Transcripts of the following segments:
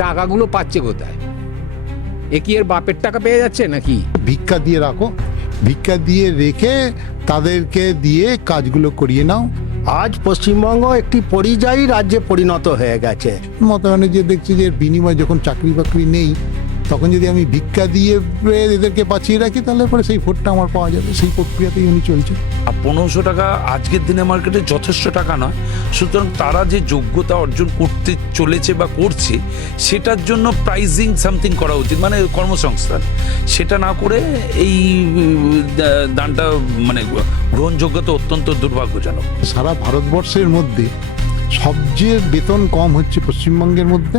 টাকাগুলো পাচ্ছে কোথায়? এ কি এর বাপের টাকা পেয়ে যাচ্ছে নাকি? ভিক্ষা দিয়ে রাখো, ভিক্ষা দিয়ে রেখে তাদেরকে দিয়ে কাজগুলো করিয়ে নাও। আজ পশ্চিমবঙ্গ একটি পরিযায়ী রাজ্যে পরিণত হয়ে গেছে। মতামত যে দেখছি যে এর বিনিময়ে যখন চাকরি বাকরি নেই, তখন যদি আমি ভিক্ষা দিয়ে এদেরকে বাঁচিয়ে রাখি, তাহলে পরে সেই ভোটটা আমার পাওয়া যাবে। সেই প্রক্রিয়াতেই উনি চলছে। আর 1500 টাকা আজকের দিনে মার্কেটে যথেষ্ট টাকা নয়। সুতরাং তারা যে যোগ্যতা অর্জন করতে চলেছে বা করছে, সেটার জন্য প্রাইজিং সামথিং করা উচিত, মানে কর্মসংস্থান। সেটা না করে এই দানটা মানে গ্রহণযোগ্যতা অত্যন্ত দুর্ভাগ্যজনক। সারা ভারতবর্ষের মধ্যে সবচেয়ে বেতন কম হচ্ছে পশ্চিমবঙ্গের মধ্যে।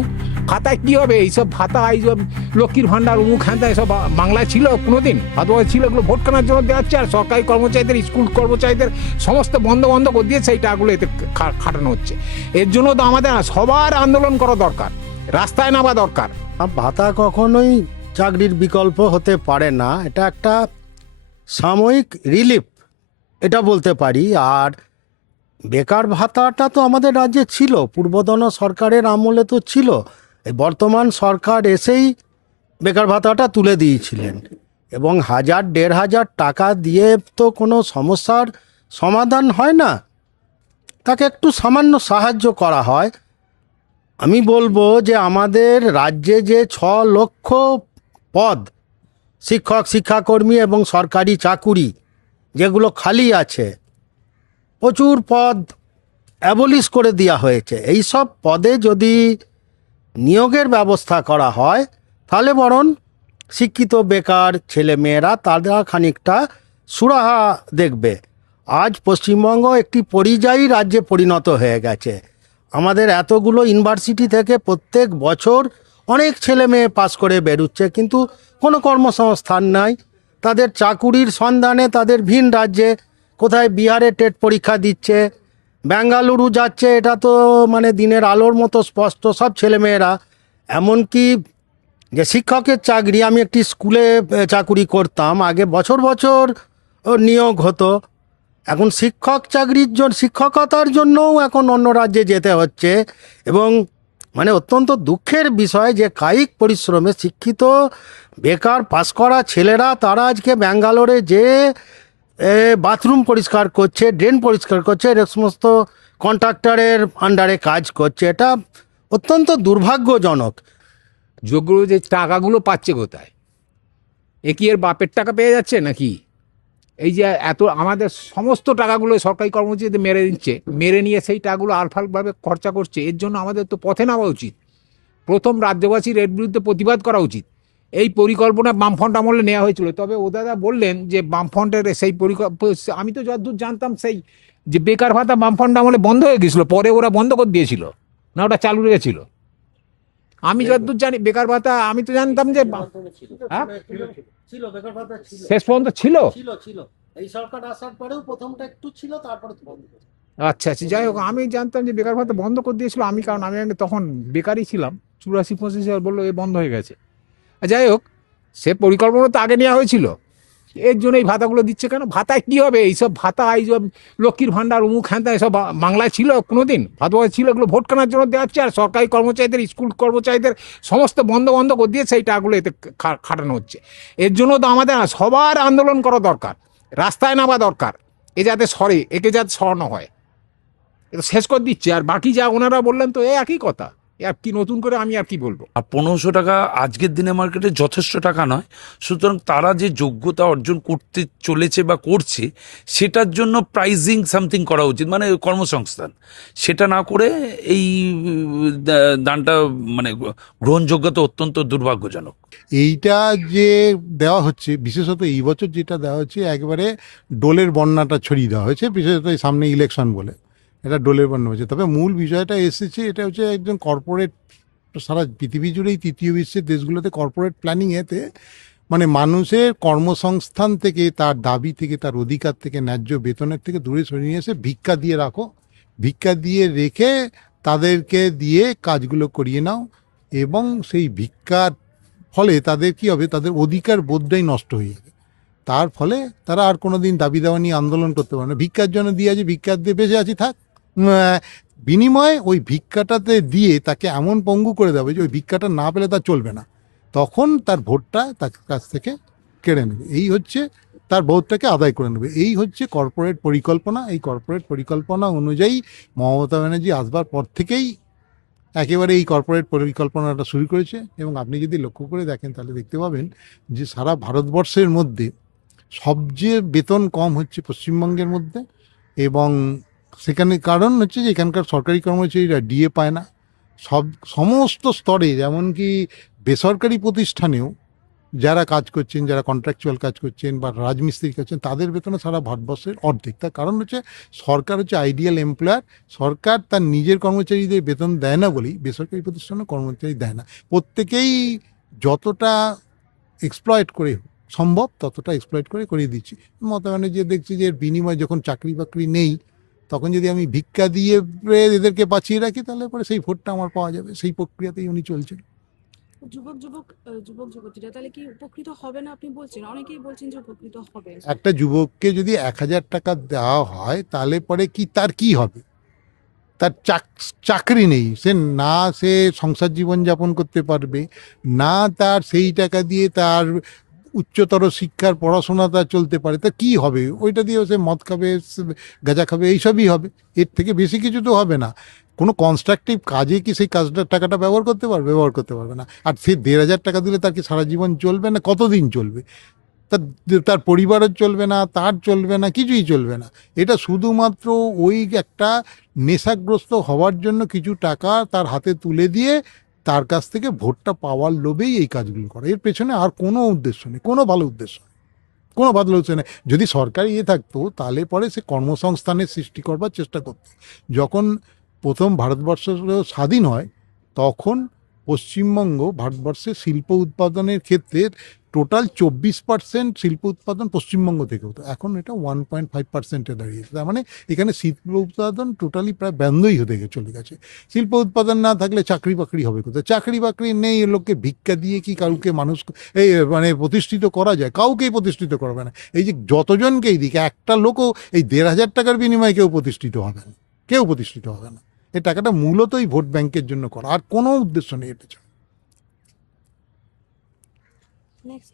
ভাতায় কি হবে? এইসব ভাতা, এইসব লক্ষ্মীর ভান্ডার, অমুক হ্যান্ডা, এসব বাংলায় ছিল কোনোদিন? ভারতবর্ষে ছিল? এগুলো ভোট কেনার জন্য দেওয়া হচ্ছে। আর সরকারি কর্মচারীদের, স্কুল কর্মচারীদের সমস্ত বন্ধ করে দিয়ে সেই টাকাগুলো এতে খাটানো হচ্ছে। এর জন্য তো আমাদের সবার আন্দোলন করা দরকার, রাস্তায় নামা দরকার। ভাতা কখনোই চাকরির বিকল্প হতে পারে না। এটা একটা সাময়িক রিলিফ, এটা বলতে পারি। আর বেকার ভাতাটা তো আমাদের রাজ্যে ছিল, পূর্বতন সরকারের আমলে তো ছিল। এই বর্তমান সরকার এসেই বেকার ভাতাটা তুলে দিয়েছিলেন, এবং 1000-1500 টাকা দিয়ে তো কোনো সমস্যার সমাধান হয় না। তাকে একটু সামান্য সাহায্য করা হয়। আমি বলবো যে আমাদের রাজ্যে যে 6 লক্ষ পদ, শিক্ষক, শিক্ষাকর্মী এবং সরকারি চাকুরি যেগুলো খালি আছে, প্রচুর পদ অ্যাবলিশ করে দেওয়া হয়েছে। এই সব পদে যদি নিয়োগের ব্যবস্থা করা হয়, তাহলে বরং শিক্ষিত বেকার ছেলেমেয়েরা তারা খানিকটা সুরাহা দেখবে। আজ পশ্চিমবঙ্গ একটি পরিযায়ী রাজ্যে পরিণত হয়ে গেছে। আমাদের এতগুলো ইউনিভার্সিটি থেকে প্রত্যেক বছর অনেক ছেলে মেয়ে পাস করে বেরোচ্ছে, কিন্তু কোনো কর্মসংস্থান নাই। তাদের চাকুরির সন্ধানে তাদের ভিন রাজ্যে, কোথায় বিহারে টেট পরীক্ষা দিচ্ছে, বেঙ্গালুরু যাচ্ছে। এটা তো মানে দিনের আলোর মতো স্পষ্ট। সব ছেলেমেয়েরা, এমনকি যে শিক্ষকের চাকরি, আমি একটি স্কুলে চাকুরি করতাম আগে, বছর বছর নিয়োগ হতো। এখন শিক্ষক চাকরির জন্য, শিক্ষকতার জন্যও এখন অন্য রাজ্যে যেতে হচ্ছে। এবং মানে অত্যন্ত দুঃখের বিষয় যে কায়িক পরিশ্রমে শিক্ষিত বেকার পাস করা ছেলেরা, তারা আজকে ব্যাঙ্গালোরে যে বাথরুম পরিষ্কার করছে, ড্রেন পরিষ্কার করছে, এর সমস্ত কন্ট্রাক্টরের আন্ডারে কাজ করছে। এটা অত্যন্ত দুর্ভাগ্যজনক। যোগ্য যে টাকাগুলো পাচ্ছে কোথায়? এ কি এর বাপের টাকা পেয়ে যাচ্ছে নাকি? এই যে এত আমাদের সমস্ত টাকাগুলো সরকারি কর্মচারীদের মেরে দিচ্ছে, মেরে নিয়ে সেই টাকাগুলো আলফালভাবে খরচা করছে। এর জন্য আমাদের তো পথে নামা উচিত। প্রথম রাজ্যবাসীর এর বিরুদ্ধে প্রতিবাদ করা উচিত। এই পরিকল্পনা বামফ্রন্ট আমলে নেওয়া হয়েছিল। তবে ও দাদা বললেন যে বামফ্রন্টের সেই আমি তো যতদূর জানতাম সেই যে বেকার ভাতা বামফ্রন্ট আমলে বন্ধ হয়ে গেছিলো, পরে ওরা বন্ধ করে দিয়েছিল, না ওটা চালু রেখেছিল? আমি যতদূর জানি বেকার ভাতা, আমি তো জানতাম যে হ্যাঁ শেষ পর্যন্ত ছিল। এই সরকার আসার পরেও প্রথমটা একটু ছিল, তারপরে আচ্ছা আচ্ছা, যাই হোক, আমি জানতাম যে বেকার ভাতা বন্ধ করে দিয়েছিল। কারণ আমি তখন বেকারই ছিলাম, 84-85 বললো এ বন্ধ হয়ে গেছে। যাই হোক, সে পরিকল্পনা তো আগে নেওয়া হয়েছিল। এর জন্য এই ভাতাগুলো দিচ্ছে কেন? ভাতায় কি হবে? এইসব ভাতা, এইসব লক্ষ্মীর ভান্ডার, অমুক হ্যান্ডা, এসব বাংলায় ছিল কোনোদিন? ভারতবর্ষে ছিল? এগুলো ভোট কেনার জন্য দেওয়া হচ্ছে। আর সরকারি কর্মচারীদের, স্কুল কর্মচারীদের সমস্ত বন্ধ করে দিয়ে সেই টাকাগুলো এতে খাটানো হচ্ছে। এর জন্য তো আমাদের সবার আন্দোলন করা দরকার, রাস্তায় নামা দরকার। এ যাতে সরে, একে যাতে সরানো হয়। এটা শেষ করে দিচ্ছে। আর বাকি যা ওনারা বললেন তো একই কথা। আর কি নতুন করে আমি আর কি বলবো? আর 1500 টাকা আজকের দিনে মার্কেটে যথেষ্ট টাকা নয়। সুতরাং তারা যে যোগ্যতা অর্জন করতে চলেছে বা করছে, সেটার জন্য প্রাইজিং সামথিং করা উচিত, মানে কর্মসংস্থান। সেটা না করে এই দানটা মানে গ্রহণযোগ্যতা অত্যন্ত দুর্ভাগ্যজনক। এইটা যে দেওয়া হচ্ছে, বিশেষত এই বছর যেটা দেওয়া হচ্ছে, একবারে ডোলের বন্যাটা ছড়িয়ে দেওয়া হয়েছে, বিশেষত এই সামনে ইলেকশন বলে এটা ডোলের বন্যা হয়েছে। তবে মূল বিষয়টা এসেছে, এটা হচ্ছে একজন কর্পোরেট, সারা পৃথিবী জুড়েই তৃতীয় বিশ্বের দেশগুলোতে কর্পোরেট প্ল্যানিং এতে মানে মানুষের কর্মসংস্থান থেকে, তার দাবি থেকে, তার অধিকার থেকে, ন্যায্য বেতনের থেকে দূরে সরিয়ে নিয়ে এসে ভিক্ষা দিয়ে রাখো, ভিক্ষা দিয়ে রেখে তাদেরকে দিয়ে কাজগুলো করিয়ে নাও। এবং সেই ভিক্ষার ফলে তাদের কি হবে? তাদের অধিকার বোধটাই নষ্ট হয়ে যাবে। তার ফলে তারা আর কোনো দিন দাবি দেওয়া নিয়ে আন্দোলন করতে পারে না। ভিক্ষার জন্য দিয়ে আছে, ভিক্ষার দিয়ে বেঁচে আছি থাক, বিনিময়ে ওই ভিক্ষাটাতে দিয়ে তাকে এমন পঙ্গু করে দেবে যে ওই ভিক্ষাটা না পেলে তার চলবে না, তখন তার ভোটটা তার কাছ থেকে কেড়ে নেবে, এই হচ্ছে তার ভোটটাকে আদায় করে নেবে। এই হচ্ছে কর্পোরেট পরিকল্পনা। এই কর্পোরেট পরিকল্পনা অনুযায়ী মমতা ব্যানার্জি আসবার পর থেকেই একেবারে এই কর্পোরেট পরিকল্পনাটা শুরু করেছে। এবং আপনি যদি লক্ষ্য করে দেখেন তাহলে দেখতে পাবেন যে সারা ভারতবর্ষের মধ্যে সবচেয়ে বেতন কম হচ্ছে পশ্চিমবঙ্গের মধ্যে। এবং সেখানে কারণ হচ্ছে যে এখানকার সরকারি কর্মচারীরা ডিএ পায় না। সমস্ত স্তরে, যেমনকি বেসরকারি প্রতিষ্ঠানেও যারা কাজ করছেন, যারা কন্ট্রাকচুয়াল কাজ করছেন বা রাজমিস্ত্রি করছেন, তাদের বেতনে সারা ভারতবর্ষের অর্ধেক। তার কারণ হচ্ছে সরকার হচ্ছে আইডিয়াল এমপ্লয়ার। সরকার তার নিজের কর্মচারীদের বেতন দেয় না বলেই বেসরকারি প্রতিষ্ঠানে কর্মচারী দেয় না। প্রত্যেকেই যতটা এক্সপ্লয়েট করে সম্ভব ততটা এক্সপ্লয়েট করে করিয়ে দিচ্ছি। মমতা ব্যানার্জি দেখছি যে এর বিনিময়ে যখন চাকরি বাকরি নেই, তখন যদি আমি ভিক্ষা দিয়ে এদেরকে বাঁচিয়ে রাখি তাহলে পরে সেই ভোটটা আমার পাওয়া যাবে। সেই প্রক্রিয়াতেই উনি চলছেন। যুবক যুবতীরা তাহলে কি উপকৃত হবে না আপনি বলছেন? অনেকেই বলছেন যে উপকৃত হবে। একটা যুবককে যদি 1,000 টাকা দেওয়া হয় তাহলে পরে তার কি হবে? তার চাকরি নেই, সে সংসার জীবন যাপন করতে পারবে না, তার সেই টাকা দিয়ে তার উচ্চতর শিক্ষার পড়াশোনা তার চলতে পারে, তা কি হবে? ওইটা দিয়ে সে মদ খাবে, গাঁজা খাবে, এইসবই হবে। এর থেকে বেশি কিছু তো হবে না। কোনো কনস্ট্রাকটিভ কাজে কি সেই কাজটার টাকাটা ব্যবহার করতে পারবে? ব্যবহার করতে পারবে না। আর সে 1,500 টাকা দিলে তার কি সারা জীবন চলবে না? কতদিন চলবে? তার তার পরিবারের চলবে না, তার চলবে না, কিছুই চলবে না। এটা শুধুমাত্র ওই একটা নেশাগ্রস্ত হওয়ার জন্য কিছু টাকা তার হাতে তুলে দিয়ে তার কাছ থেকে ভোটটা পাওয়ার লোভেই এই কাজগুলো করে। এর পেছনে আর কোনো উদ্দেশ্য নেই, কোনো ভালো উদ্দেশ্য নেই, কোনো ভালো উদ্দেশ্য নেই। যদি সরকারি থাকতো তাহলে পরে সে কর্মসংস্থানের সৃষ্টি করবার চেষ্টা করতো। যখন প্রথম ভারতবর্ষ স্বাধীন হয় তখন পশ্চিমবঙ্গ ভারতবর্ষের শিল্প উৎপাদনের ক্ষেত্রে টোটাল 24% শিল্প উৎপাদন পশ্চিমবঙ্গ থেকে হতো। এখন এটা 1.5%-এ দাঁড়িয়েছে। তার মানে এখানে শিল্প উৎপাদন টোটালি প্রায় বন্ধই হতে চলে গেছে। শিল্প উৎপাদন না থাকলে চাকরি বাকরি হবে কোথায়? চাকরি বাকরি নেই, লোককে ভিক্ষা দিয়ে কি কাউকে মানুষ প্রতিষ্ঠিত করা যায়? কাউকেই প্রতিষ্ঠিত করবে না। এই যে যতজনকেই দিকে, একটা লোকও এই 1,500 টাকার বিনিময়ে কেউ প্রতিষ্ঠিত হবে না, কেউ প্রতিষ্ঠিত হবে না। এই টাকাটা মূলতই ভোট ব্যাংকের জন্য করা, আর কোনো উদ্দেশ্য নেই এর পেছনে। নেক্সট